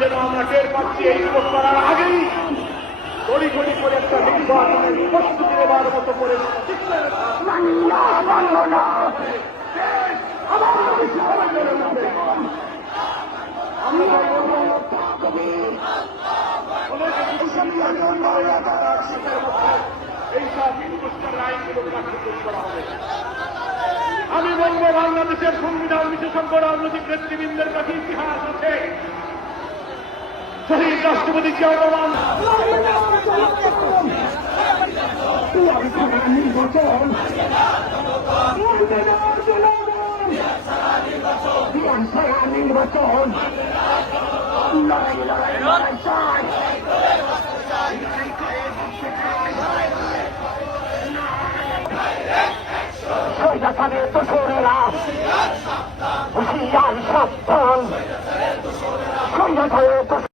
যেন পাচ্ছি এই লোক করার একটা নির্বাচনের প্রস্তুতি মতো করে আমি বলব, বাংলাদেশের সংবিধান বিশেষজ্ঞ রাজনৈতিক নেতৃবৃন্দের কাছে ইতিহাস আছে। শহীদ রাষ্ট্রপতি চেয়ারম্যান নির্বাচন। লড়াই সংঘাত হয়ে